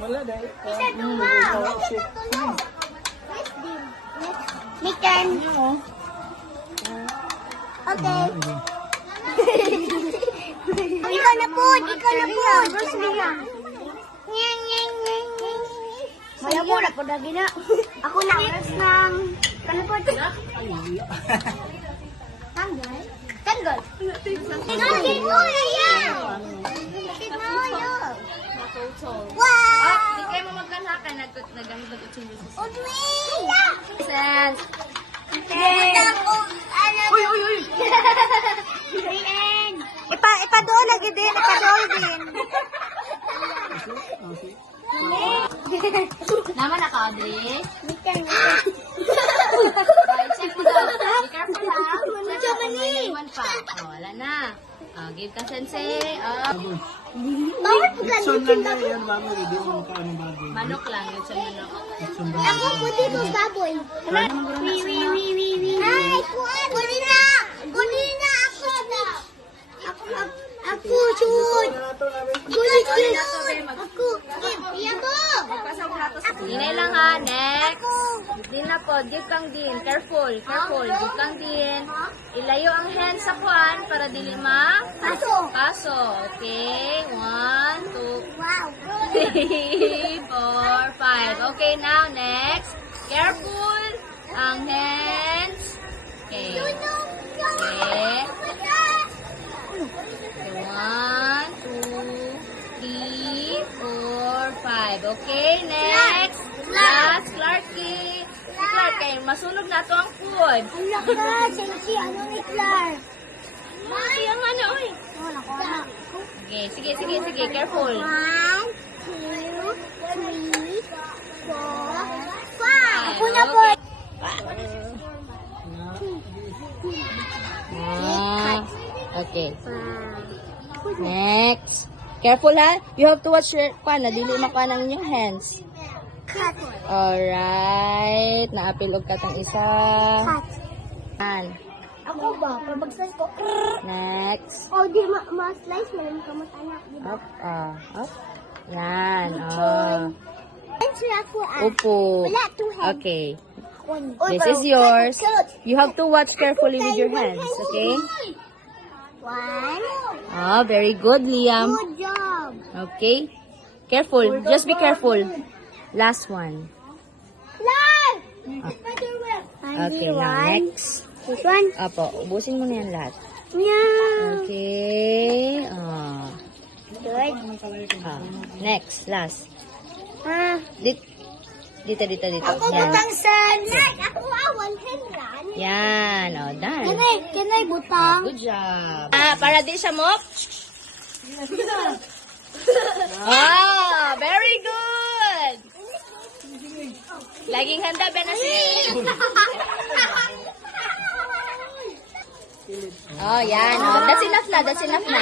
Wala dahil. Isa tumaw. Mikan. Okay. Ikaw na po. Ikaw na po. Wala mo na po lagi na. Ako na oras ng... Ano po? Tanggal? Tanggal? Tanggal mo na yan! Tignan mo yun! Wow! Hindi kayo mo magkanakan. Nagamit ng kutsilyo. Udwin! Sense. Uy, uy, uy! Ipadool lagi din. Ipadool din. Naman na ka, Audrey. Mikan. Check mo daw. Be careful ha. Check mo may naiwan pa. Wala na. Give ka, sensei. Bawal po Itson ganun. lang na yan, bago. Hindi mo makaano bago. Manok lang. Yun sa manok. Itson bago. Ako po dito baboy. Ay, kuan. Kulina! Kulina! Ako, shoot! Gulit yun! Ako! Iya po! Dinay lang ha. Next. Din na po. Give kang din. Careful. Careful. Give kang din. Ilayo ang hands sa kuan para dili ma. Paso! Kaso. Okay. 1, 2, Wow! 3, 4, 5. Okay, now next. Careful. Ang hands. Okay. Okay. 1, 2, 3, 4, 5. Okay, next. Last, Clarky. Clark, kayo masunog na to ang food. Ang laka! Sensi, ano ni Clark? Ay, ang ano, oy. Oh, nakuha. Okay, sige, sige, sige. Careful. 1, 2, 3, 4, 5. Ako na po. Okay. Next. Careful ha. You have to watch your pan. Dili makuha ng inyong hands. Cut. Alright. Naapilog ka tang isa. Cut. Yan. Ako ba? Pabag-slice ko. Next. Oh, di ma-slice mo lang kamot anak. Di ba? Up, up. Yan. Oh. Answer ako ah. Upo. Wala, 2 hands. Okay. Oy, This bro, is yours. cut. You have to watch carefully with your hands. Okay? 1. Oh, very good, Liam. Good job. Okay? Careful. Just be careful. Last one. Live! Okay, now next. This one? Apo, ubusin mo na yan lahat. Yeah. Okay. Good. Next, last. Ah. Dito. Ako Yan. butang sa neck. Ako one hand lang. Yan. Oh, done. Can I butang? Good job. Para di siya mop. Very good. Laging handa, Benasin. Oh, yan. Oh, that's enough na.